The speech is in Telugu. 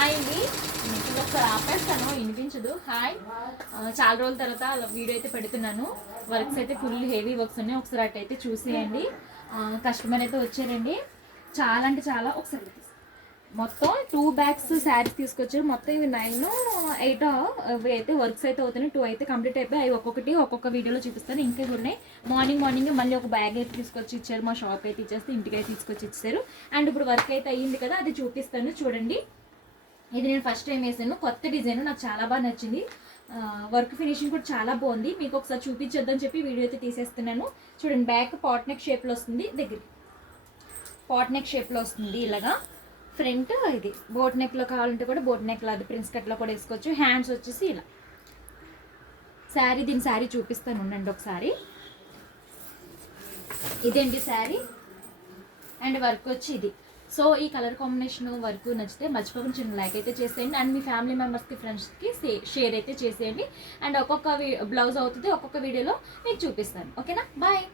హాయ్ అండి, నేను ఒకసారి ఆపేస్తాను, వినిపించదు. హాయ్, చాలా రోజుల తర్వాత వీడియో అయితే పెడుతున్నాను. వర్క్స్ అయితే ఫుల్ హెవీ వర్క్స్ ఉన్నాయి, ఒకసారి అటు అయితే చూసేయండి. కస్టమర్ అయితే వచ్చారండి, చాలా అంటే చాలా. ఒకసారి మొత్తం 2 బ్యాగ్స్ శారీస్ తీసుకొచ్చారు. మొత్తం ఇవి 9, 8 అవి అయితే వర్క్స్ అయితే అవుతున్నాయి. 2 అయితే కంప్లీట్ అయిపోయి అవి ఒక్కొక్క వీడియోలో చూపిస్తాను. ఇంకా ఉన్నాయి. మార్నింగ్ మళ్ళీ ఒక బ్యాగ్ అయితే తీసుకొచ్చి ఇచ్చారు. మా షాప్ అయితే ఇచ్చేస్తే ఇంటికి అయితే తీసుకొచ్చి ఇచ్చారు. అండ్ ఇప్పుడు వర్క్ అయితే అయ్యింది కదా, అది చూపిస్తాను చూడండి. ఇది నేను ఫస్ట్ టైం వేసాను, కొత్త డిజైన్, నాకు చాలా బాగా నచ్చింది. వర్క్ ఫినిషింగ్ కూడా చాలా బాగుంది. మీకు ఒకసారి చూపించొద్దని చెప్పి వీడియో అయితే తీసేస్తున్నాను. చూడండి, బ్యాక్ పాట్ నెక్ షేప్లో వస్తుంది. దగ్గర పాట్ నెక్ షేప్లో వస్తుంది ఇలాగా. ఫ్రంట్ ఇది బోట్ నెక్లో కావాలంటే కూడా బోట్ నెక్లో, అది ప్రిన్స్ కట్లో కూడా వేసుకోవచ్చు. హ్యాండ్స్ వచ్చేసి ఇలా. దీని శారీ చూపిస్తాను ఉండండి ఒకసారి. ఇదేంటి శారీ, అండ్ వర్క్ వచ్చి ఇది. సో ఈ కలర్ కాంబినేషన్ వర్క్ నచ్చితే మర్చిపోకుండా చిన్న లైక్ అయితే చేసేయండి. అండ్ మీ ఫ్యామిలీ మెంబర్స్కి, ఫ్రెండ్స్కి షేర్ అయితే చేసేయండి. అండ్ ఒక్కొక్క బ్లౌజ్ అవుతుంది, ఒక్కొక్క వీడియోలో మీకు చూపిస్తాను. ఓకేనా, బాయ్.